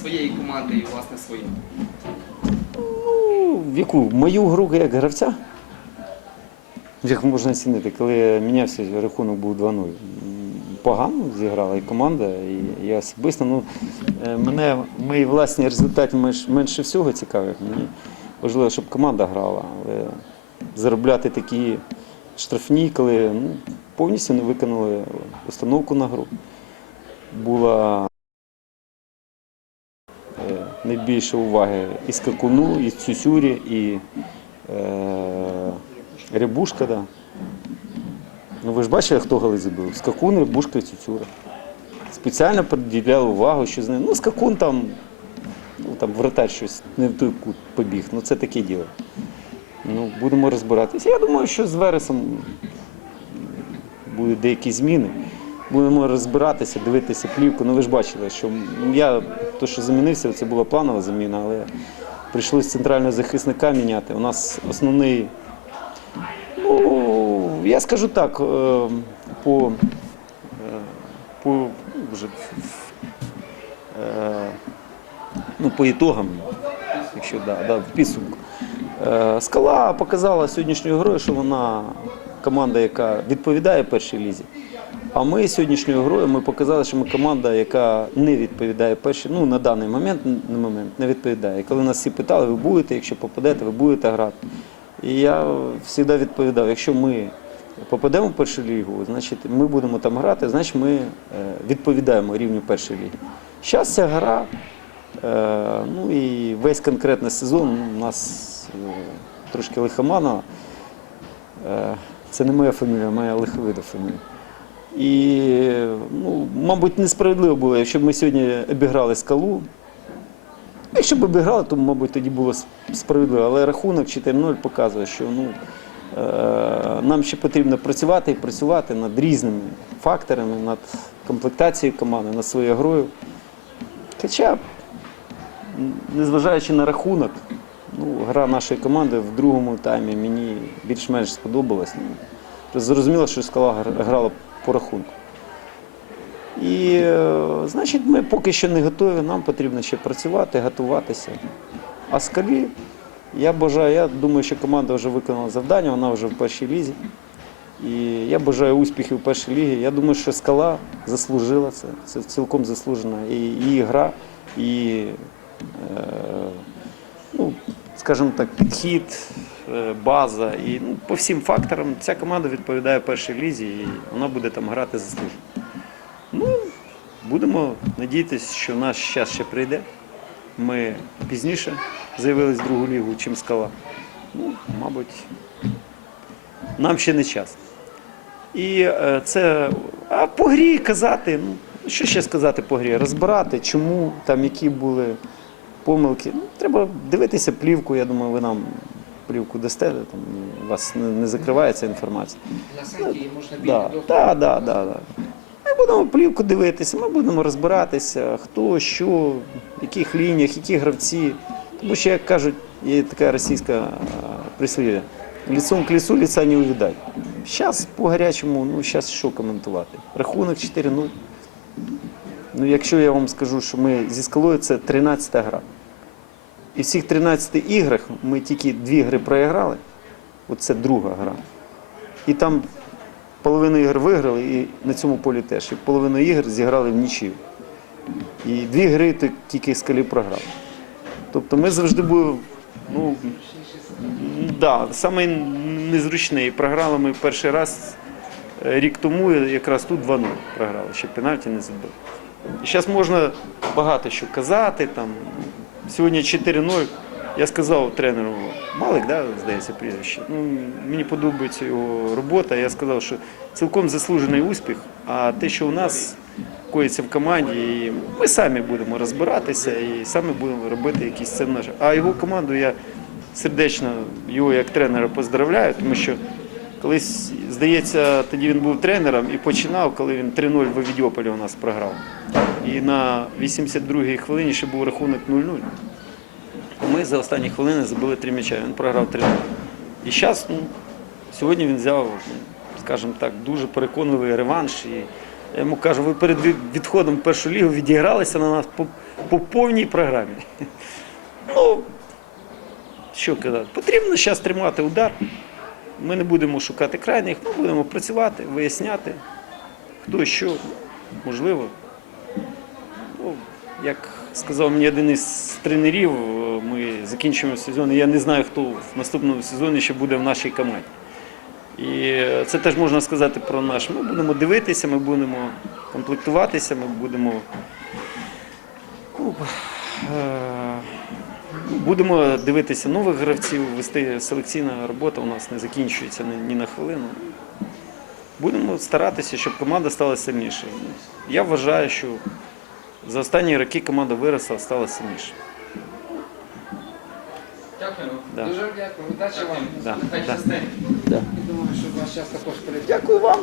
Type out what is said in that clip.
своєї команди і власне свої? Ну, в яку? Мою гру як гравця? Як можна оцінити, коли мінявся рахунок був 2-0. Погано зіграла і команда, і я особисто. Ну, е, мене мої власні результати менш, менше всього цікавлять. Мені важливо, щоб команда грала. Але заробляти такі штрафні, коли ну, повністю не виконали установку на гру. Була найбільше уваги і скакуну, і цюсюрі, і е, рябушка. Да. Ну ви ж бачили, хто голи забив? Скакун, рябушка і цюцюра. Спеціально приділяли увагу, що з ним. Ну, скакун там, ну там вратар щось не в той кут побіг. Ну це таке діло. Ну, будемо розбиратися. Я думаю, що з Вересом будуть деякі зміни. Будемо розбиратися, дивитися плівку. Ну ви ж бачили, що я то, що замінився, це була планова заміна, але прийшлось центрального захисника міняти. У нас основний, ну я скажу так, е, по, е, по вже е, ну, по ітогам, якщо да, да, в підсумку. Скала показала сьогоднішньою грою, що вона команда, яка відповідає першій лізі. А ми сьогоднішньою грою ми показали, що ми команда, яка не відповідає першій, ну на даний момент, на момент не відповідає. Коли нас всі питали, ви будете, якщо попадете, ви будете грати. І я завжди відповідав, якщо ми попадемо в першу лігу, значить ми будемо там грати, значить ми е, відповідаємо рівню першої ліги. Зараз ця гра, е, ну і весь конкретний сезон у нас е, трошки лихомана. Це не моя фамілія, моя лиховида фамілія. І, ну, мабуть, несправедливо було, якщо б ми сьогодні обіграли скалу. Якщо б обіграли, то, мабуть, тоді було справедливо. Але рахунок 4-0 показує, що ну, е, нам ще потрібно працювати і працювати над різними факторами, над комплектацією команди, над своєю грою. Хоча, незважаючи на рахунок, ну, гра нашої команди в другому таймі мені більш-менш сподобалась. Ну, Зрозуміло, що скала грала по рахунку. І, е, значить, ми поки що не готові, нам потрібно ще працювати, готуватися. А скалі, я бажаю, я думаю, що команда вже виконала завдання, вона вже в першій лізі. І я бажаю успіхів у першій лігі. Я думаю, що скала заслужила це. Це цілком заслужена. І її гра, і, е, ну, скажімо так, підхід, база. І ну, по всім факторам ця команда відповідає першій лізі, і вона буде там грати заслужено. Ну, будемо надіятися, що наш час ще прийде. Ми пізніше з'явились в другу лігу, чим скала. Ну, мабуть, нам ще не час. І е, це, а по грі казати, ну, що ще сказати по грі? Розбирати, чому там які були помилки. Ну, треба дивитися плівку, я думаю, ви нам плівку дасте, там у вас не, не закривається інформація. На сайті можна Да, більше да, да, да, да. Ми будемо плівку дивитися, ми будемо розбиратися, хто, що, в яких лініях, які гравці. Тому що, як кажуть, є така російська прислів'я. Ліцом к лісу ліса не увідать. Зараз по гарячому, ну зараз що коментувати? Рахунок 4-0. Ну, якщо я вам скажу, що ми зі скалою це 13-та гра. І в цих 13 іграх ми тільки дві гри проіграли. Оце друга гра. І там половину ігор виграли, і на цьому полі теж. І половину ігор зіграли в нічів. І дві гри тільки скалі програв. Тобто ми завжди були, ну, да, саме незручний. Програли ми перший раз е, рік тому, якраз тут 2-0 програли, ще пенальті не забили. І зараз можна багато що казати. Там. Сьогодні 4-0. Я сказав тренеру, Малик, да, здається, прізвище. Ну, мені подобається його робота. Я сказав, що цілком заслужений успіх, а те, що у нас коїться в команді, і ми самі будемо розбиратися і самі будемо робити якісь це наше. А його команду я сердечно його як тренера поздравляю, тому що колись, здається, тоді він був тренером і починав, коли він 3-0 в Авідіополі у нас програв. І на 82-й хвилині ще був рахунок 0-0. Ми за останні хвилини забили три м'яча, він програв 3-0. І зараз, ну, сьогодні він взяв, скажімо так, дуже переконливий реванш. І я йому кажу, ви перед відходом в першу лігу відігралися на нас, по- по повній програмі. Ну, що казати, потрібно зараз тримати удар. Ми не будемо шукати крайніх, ми будемо працювати, виясняти, хто що, можливо. Ну, як сказав мені один із тренерів, е, ми закінчуємо сезон, і я не знаю, хто в наступному сезоні ще буде в нашій команді. І е, це теж можна сказати про наш. Ми будемо дивитися, ми будемо комплектуватися, ми будемо. ну, е, Будемо дивитися нових гравців, вести селекційна робота у нас не закінчується ні, ні на хвилину. Будемо старатися, щоб команда стала сильнішою. Я вважаю, що за останні роки команда виросла, стала сильніше. Дякую. Да. Дуже дякую. Удачі вам. Да, Хай да. щастить. Да. Я думаю, що ваш час також прийде. Дякую вам.